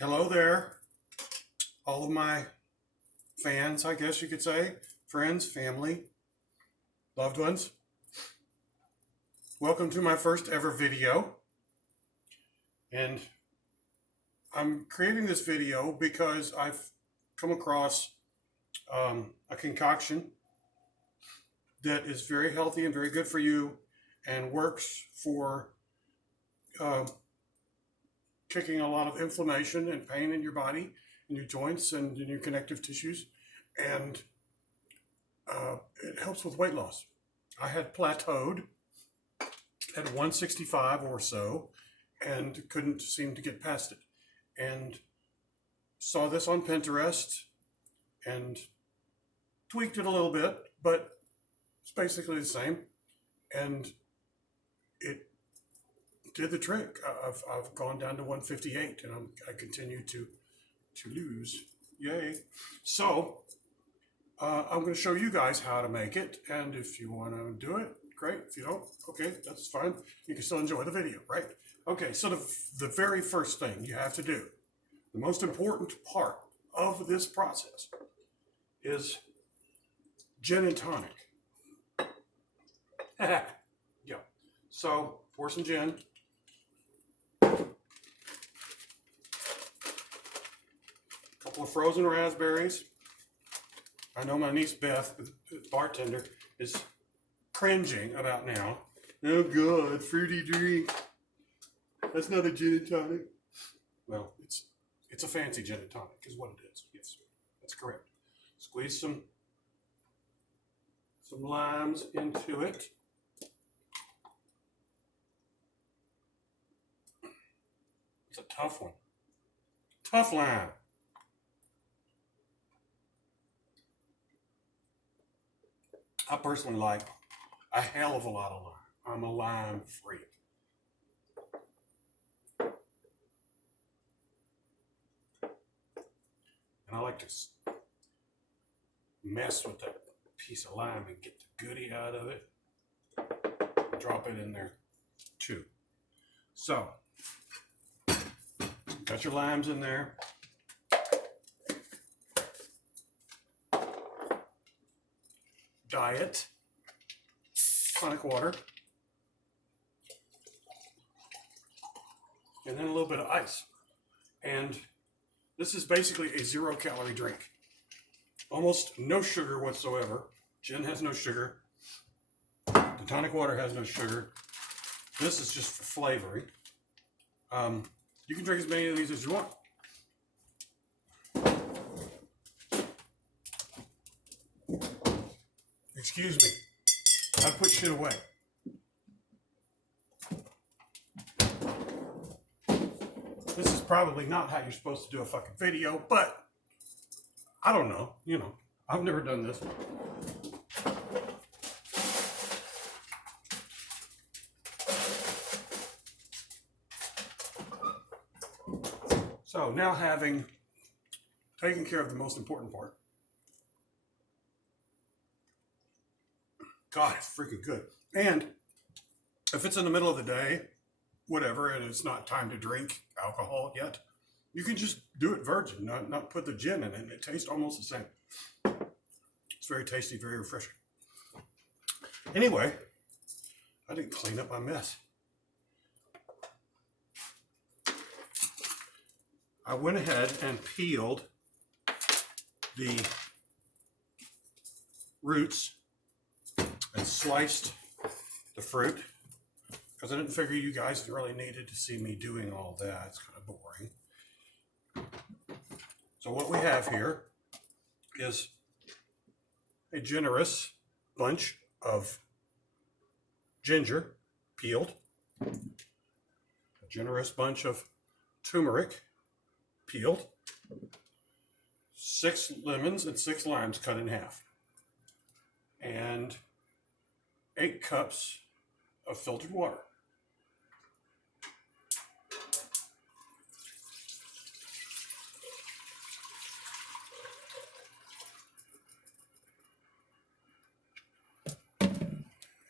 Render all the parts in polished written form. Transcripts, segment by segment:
Hello there, all of my fans, I guess you could say, friends, family, loved ones. Welcome to my first ever video. And I'm creating this video because I've come across a concoction that is very healthy and very good for you and works for kicking a lot of inflammation and pain in your body, in your joints and in your connective tissues, and it helps with weight loss. I had plateaued at 165 or so and couldn't seem to get past it, and saw this on Pinterest and tweaked it a little bit, but it's basically the same, and it did the trick. I've gone down to 158, and I continue to lose. Yay! So I'm going to show you guys how to make it, and if you want to do it, great. If you don't, okay, that's fine. You can still enjoy the video, right? Okay, so the very first thing you have to do, the most important part of this process, is gin and tonic. Yeah. So pour some gin. Couple of frozen raspberries. I know my niece Beth, the bartender, is cringing about now. Oh God, fruity drink. That's not a gin and tonic. Well, it's a fancy gin and tonic is what it is. Yes, that's correct. Squeeze some limes into it. It's a tough one. Tough lime. I personally like a hell of a lot of lime. I'm a lime freak. And I like to mess with that piece of lime and get the goodie out of it. Drop it in there too. So, got your limes in there. Diet tonic water, and then a little bit of ice. And this is basically a 0-calorie drink. Almost no sugar whatsoever. Gin has no sugar. The tonic water has no sugar. This is just for flavoring. You can drink as many of these as you want. Excuse me. I put shit away. This is probably not how you're supposed to do a fucking video, but I don't know. You know, I've never done this. So now, having taken care of the most important part, God, it's freaking good. And if it's in the middle of the day, whatever, and it's not time to drink alcohol yet, you can just do it virgin, not put the gin in it, and it tastes almost the same. It's very tasty, very refreshing. Anyway, I didn't clean up my mess. I went ahead and peeled the roots and sliced the fruit, because I didn't figure you guys really needed to see me doing all that. It's kind of boring. So what we have here is a generous bunch of ginger peeled, a generous bunch of turmeric peeled, 6 lemons and 6 limes cut in half, and 8 cups of filtered water.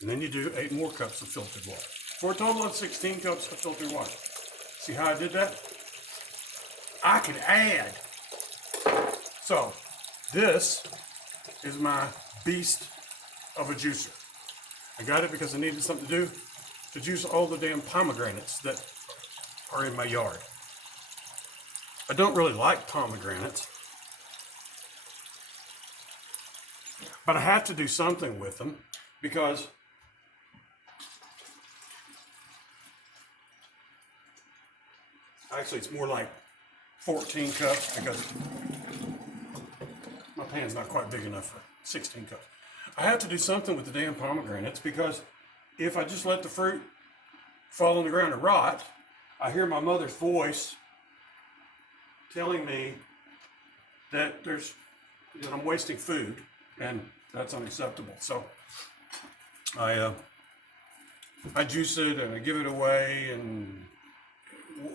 And then you do 8 more cups of filtered water, for a total of 16 cups of filtered water. See how I did that? I can add. So this is my beast of a juicer. I got it because I needed something to do to juice all the damn pomegranates that are in my yard. I don't really like pomegranates, but I have to do something with them because actually it's more like 14 cups because my pan's not quite big enough for 16 cups. I have to do something with the damn pomegranates because if I just let the fruit fall on the ground and rot, I hear my mother's voice telling me that I'm wasting food, and that's unacceptable. So I juice it and I give it away and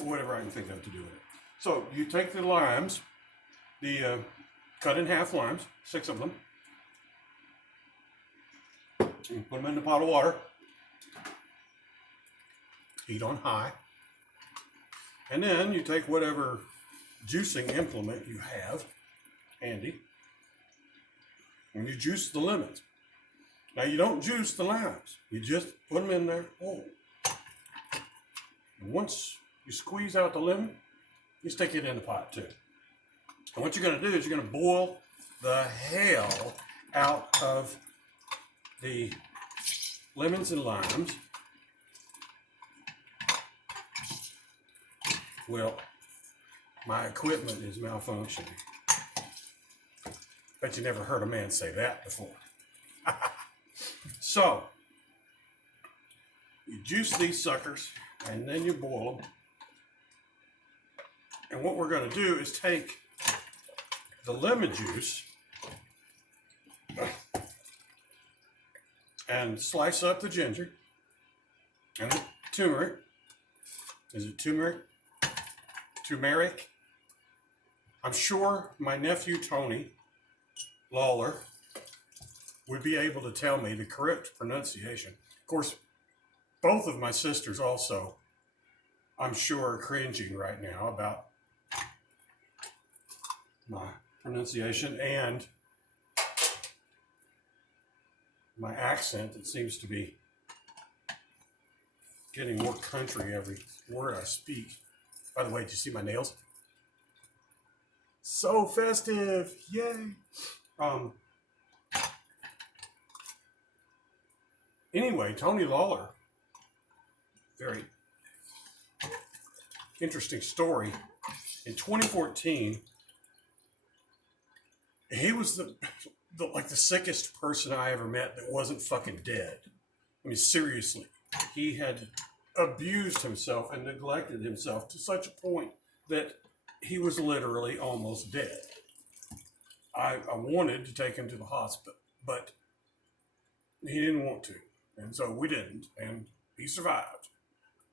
whatever I can think of to do with it. So you take the limes, the cut in half limes, 6 of them, and put them in a pot of water, heat on high, and then you take whatever juicing implement you have handy, and you juice the lemons. Now you don't juice the limes, you just put them in there whole. And once you squeeze out the lemon, you stick it in the pot too. And what you're going to do is you're going to boil the hell out of the lemons and limes. Well, my equipment is malfunctioning. Bet you never heard a man say that before. So, you juice these suckers and then you boil them. And what we're going to do is take the lemon juice and slice up the ginger and the turmeric. Is it turmeric? Turmeric. I'm sure my nephew Tony Lawler would be able to tell me the correct pronunciation. Of course, both of my sisters also, I'm sure, are cringing right now about my pronunciation and my accent that seems to be getting more country every word I speak. By the way, did you see my nails? So festive! Yay! Anyway, Tony Lawler, very interesting story. In 2014, he was the sickest person I ever met that wasn't fucking dead. I mean, seriously, he had abused himself and neglected himself to such a point that he was literally almost dead. I wanted to take him to the hospital, but he didn't want to, and so we didn't, and he survived.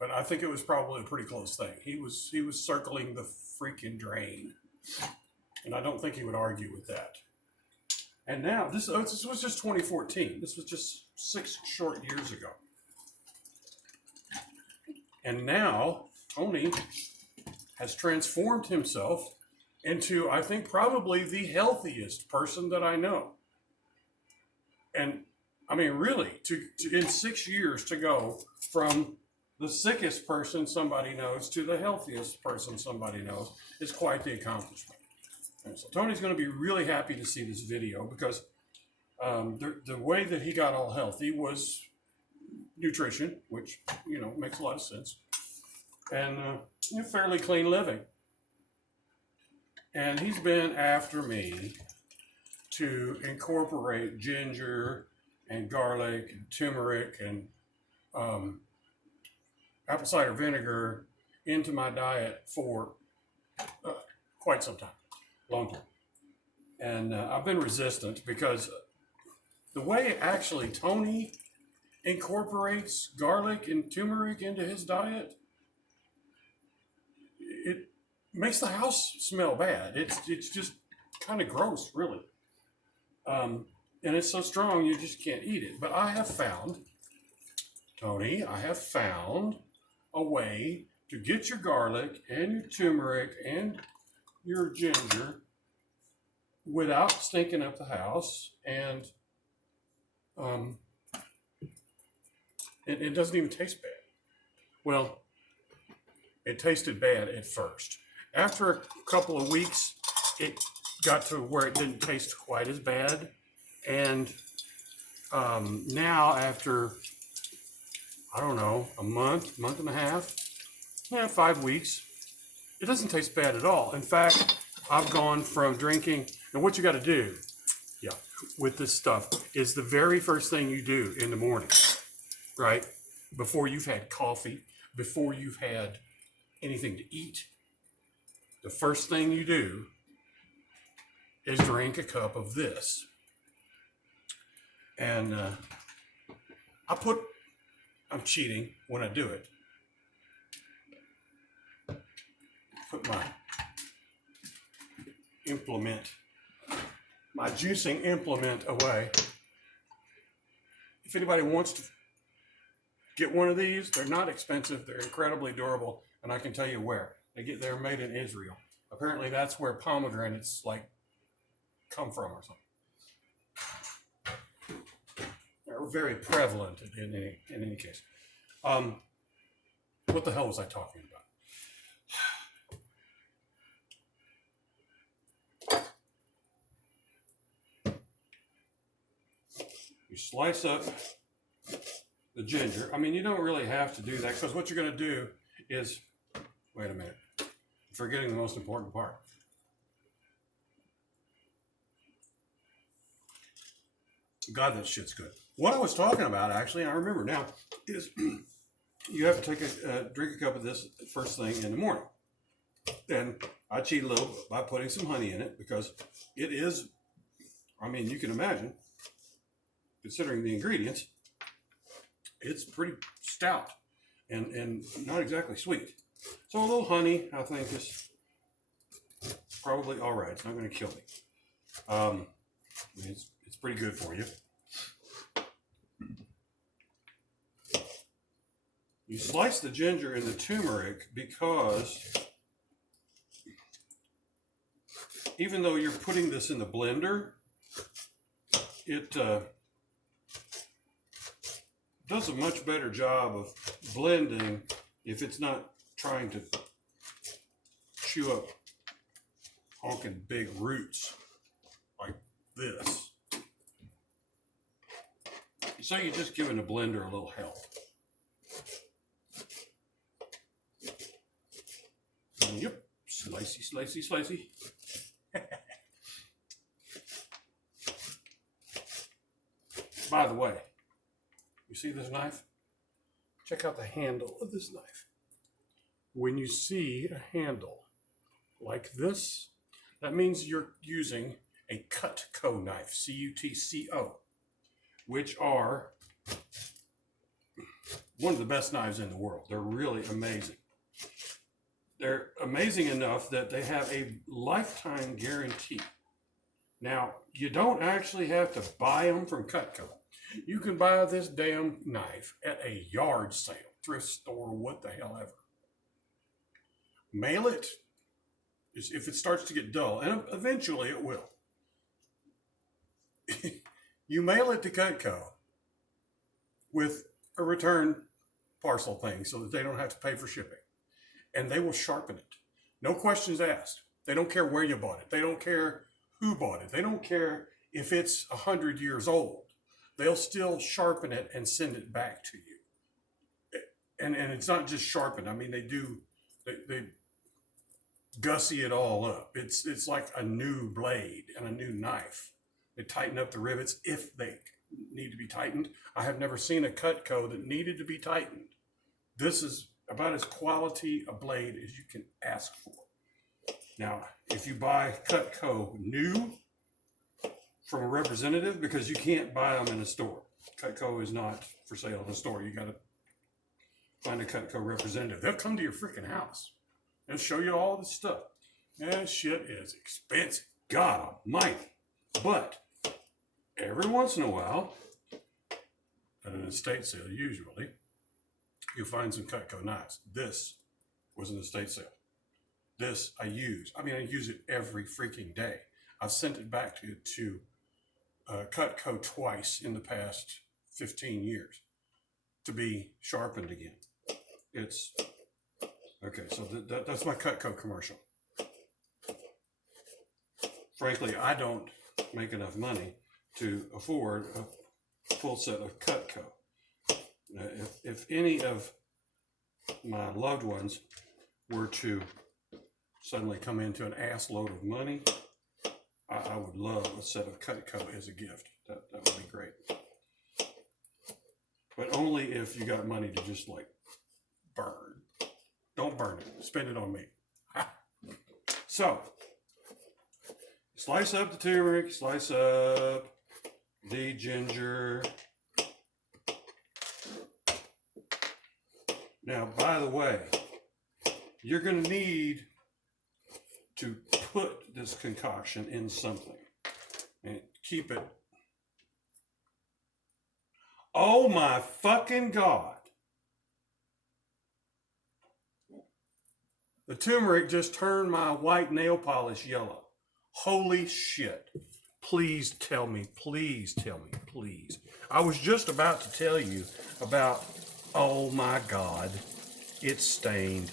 But I think it was probably a pretty close thing. He was circling the freaking drain, and I don't think he would argue with that. And now this was just 2014. This was just 6 short years ago. And now Tony has transformed himself into, I think, probably the healthiest person that I know. And I mean, really, to in 6 years to go from the sickest person somebody knows to the healthiest person somebody knows is quite the accomplishment. And so Tony's going to be really happy to see this video because the way that he got all healthy was nutrition, which, makes a lot of sense, and fairly clean living. And he's been after me to incorporate ginger and garlic and turmeric and apple cider vinegar into my diet for quite some time, long time. And I've been resistant because the way actually Tony incorporates garlic and turmeric into his diet, it makes the house smell bad. It's just kind of gross, really. And it's so strong you just can't eat it. But I have found, Tony, a way to get your garlic and your turmeric and your ginger without stinking up the house, and it doesn't even taste bad. Well, it tasted bad at first. After a couple of weeks, it got to where it didn't taste quite as bad. And now, after, I don't know, a month and a half, 5 weeks, it doesn't taste bad at all. In fact, I've gone from drinking, and what you got to do, with this stuff is the very first thing you do in the morning, right? Before you've had coffee, before you've had anything to eat, the first thing you do is drink a cup of this. And I'm cheating when I do it. Put my juicing implement away. If anybody wants to get one of these, they're not expensive, they're incredibly durable, and I can tell you where. They're made in Israel. Apparently that's where pomegranates come from or something. They're very prevalent in any case. What the hell was I talking about? You slice up the ginger. I mean, you don't really have to do that, because what you're going to do is, wait a minute, I'm forgetting the most important part. God, that shit's good. What I was talking about, actually, and I remember now, is you have to take drink a cup of this first thing in the morning. And I cheat a little by putting some honey in it, because it is, I mean, you can imagine, considering the ingredients, it's pretty stout and not exactly sweet. So a little honey, I think, is probably all right. It's not going to kill me. I mean, it's pretty good for you. You slice the ginger and the turmeric because even though you're putting this in the blender, it does a much better job of blending if it's not trying to chew up honking big roots like this. So you're just giving the blender a little help. And yep, slicey, slicey, slicey. By the way, you see this knife? Check out the handle of this knife. When you see a handle like this, that means you're using a Cutco knife, C-U-T-C-O, which are one of the best knives in the world. They're really amazing. They're amazing enough that they have a lifetime guarantee. Now, you don't actually have to buy them from Cutco. You can buy this damn knife at a yard sale, thrift store, what the hell ever. Mail it if it starts to get dull, and eventually it will. You mail it to Cutco with a return parcel thing so that they don't have to pay for shipping. And they will sharpen it. No questions asked. They don't care where you bought it. They don't care who bought it. They don't care if it's 100 years old. They'll still sharpen it and send it back to you. And it's not just sharpen. I mean, they gussy it all up. It's like a new blade and a new knife. They tighten up the rivets if they need to be tightened. I have never seen a Cutco that needed to be tightened. This is about as quality a blade as you can ask for. Now, if you buy Cutco new from a representative, because you can't buy them in a store. Cutco is not for sale in a store. You got to find a Cutco representative. They'll come to your freaking house and show you all this stuff. That shit is expensive. God almighty. But every once in a while, at an estate sale usually, you'll find some Cutco knives. This was an estate sale. this I use. I mean, I use it every freaking day. I've sent it back to Cutco twice in the past 15 years to be sharpened again. It's okay. So that's my Cutco commercial. Frankly, I don't make enough money to afford a full set of Cutco. If any of my loved ones were to suddenly come into an ass load of money, I would love a set of Cutco as a gift. That would be great. But only if you got money to just like burn. Don't burn it. Spend it on me. So, slice up the turmeric, slice up the ginger. Now, by the way, you're going to need to put this concoction in something and keep it. Oh my fucking God. The turmeric just turned my white nail polish yellow. Holy shit. Please tell me, please tell me, please. I was just about to tell you about, oh my God, it's stained.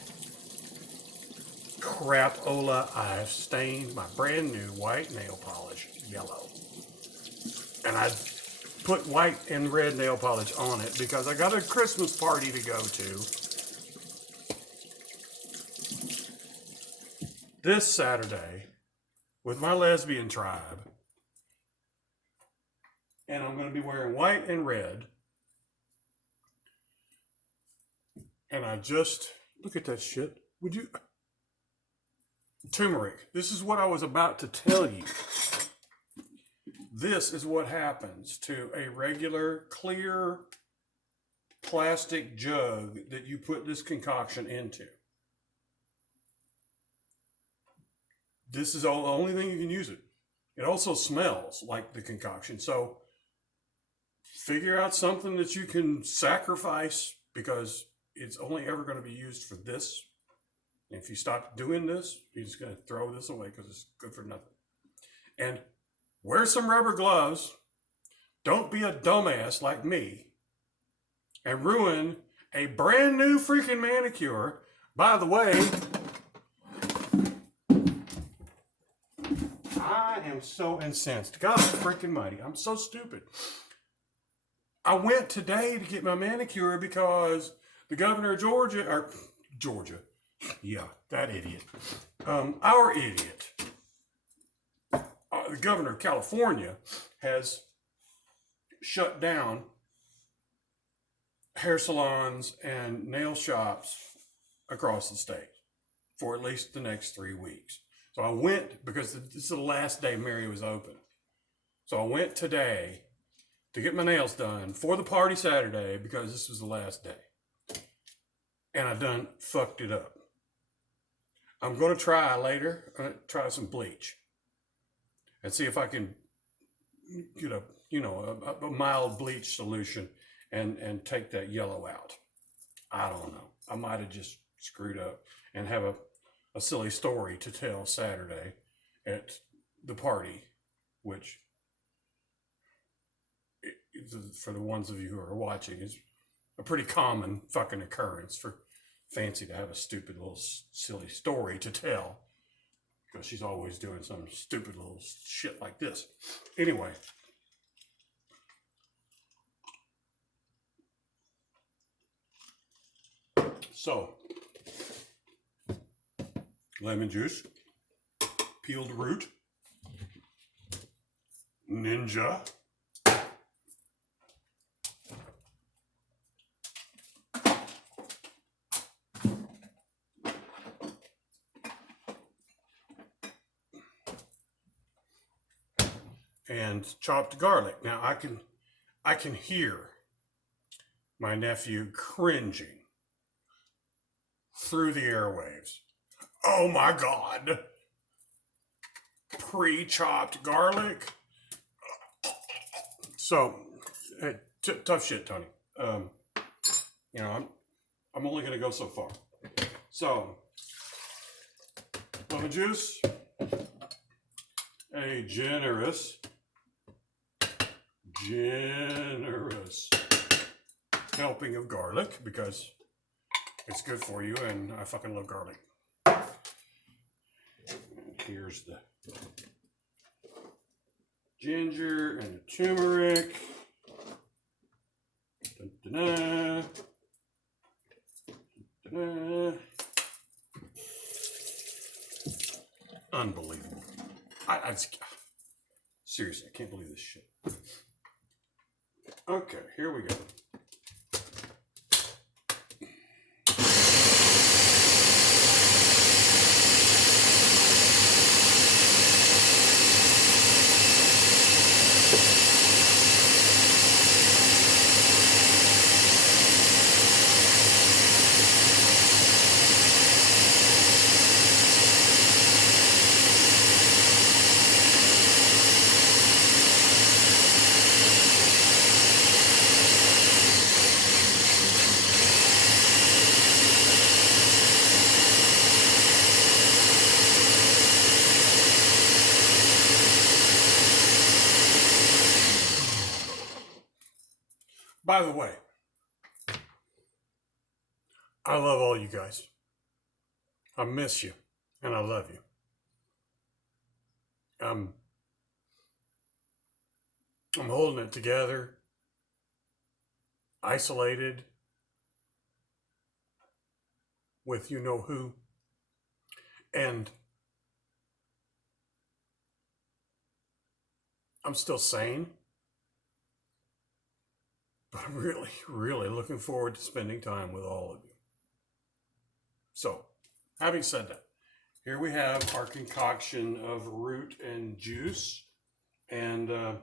Crapola, I've stained my brand new white nail polish yellow. And I put white and red nail polish on it because I got a Christmas party to go to this Saturday with my lesbian tribe. And I'm going to be wearing white and red. And I just, look at that shit. Would you? Turmeric. This is what I was about to tell you. This is what happens to a regular clear plastic jug that you put this concoction into. This is the only thing you can use it. It also smells like the concoction. So figure out something that you can sacrifice because it's only ever going to be used for this. And if you stop doing this, you're just going to throw this away because it's good for nothing. And wear some rubber gloves. Don't be a dumbass like me and ruin a brand new freaking manicure. By the way, I am so incensed. God freaking mighty. I'm so stupid. I went today to get my manicure because the governor of Georgia, yeah, that idiot. Our idiot. The governor of California has shut down hair salons and nail shops across the state for at least the next 3 weeks. So I went because this is the last day Mary was open. So I went today to get my nails done for the party Saturday because this was the last day. And I done fucked it up. I'm going to try later, try some bleach and see if I can get a mild bleach solution and take that yellow out. I don't know. I might have just screwed up and have a silly story to tell Saturday at the party, which for the ones of you who are watching is a pretty common fucking occurrence for Fancy to have a stupid little silly story to tell because she's always doing some stupid little shit like this. Anyway. So, lemon juice, peeled root, Ninja, and chopped garlic. Now I can hear my nephew cringing through the airwaves. Oh my God. Pre-chopped garlic. So, tough shit, Tony. I'm only going to go so far. So, lemon juice, a generous helping of garlic because it's good for you and I fucking love garlic. And here's the ginger and the turmeric. Dun-dun-dun. Dun-dun. Unbelievable. I seriously, I can't believe this shit. Okay, here we go. By the way, I love all you guys. I miss you and I love you. I'm holding it together, isolated with you know who, and I'm still sane. But I'm really, really looking forward to spending time with all of you. So, having said that, here we have our concoction of root and juice. And the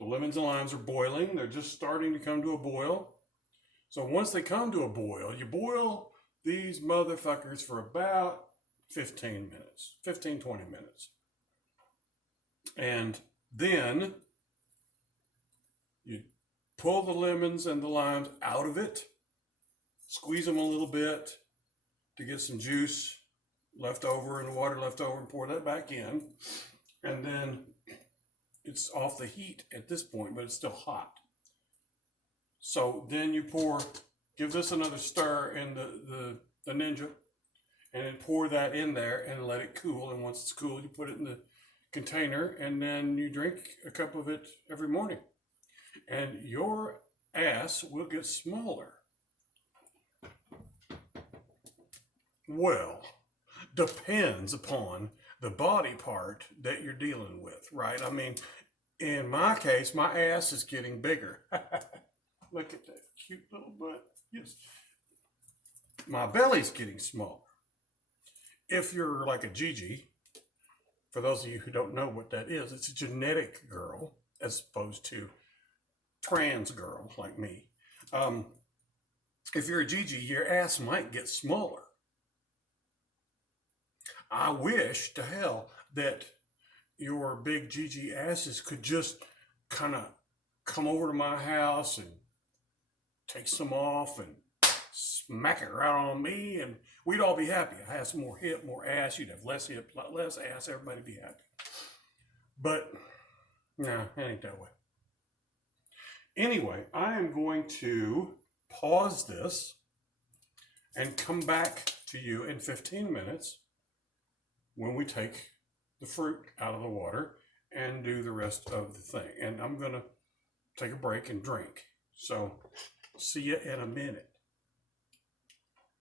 lemons and limes are boiling. They're just starting to come to a boil. So once they come to a boil, you boil these motherfuckers for about 15 minutes, 15, 20 minutes. And then you pull the lemons and the limes out of it, squeeze them a little bit to get some juice left over and water left over, and pour that back in. And then it's off the heat at this point, but it's still hot. So then you give this another stir in the Ninja, and then pour that in there and let it cool. And once it's cool, you put it in the container, and then you drink a cup of it every morning. And your ass will get smaller. Well, depends upon the body part that you're dealing with, right? I mean, in my case, my ass is getting bigger. Look at that cute little butt. Yes. My belly's getting smaller. If you're like a Gigi, for those of you who don't know what that is, it's a genetic girl as opposed to trans girl like me. If you're a Gigi, your ass might get smaller. I wish to hell that your big Gigi asses could just kind of come over to my house and take some off and smack it right on me, and we'd all be happy. I have some more hip, more ass. You'd have less hip, less ass. Everybody'd be happy. But no, it ain't that way. Anyway, I am going to pause this and come back to you in 15 minutes when we take the fruit out of the water and do the rest of the thing. And I'm going to take a break and drink. So see you in a minute.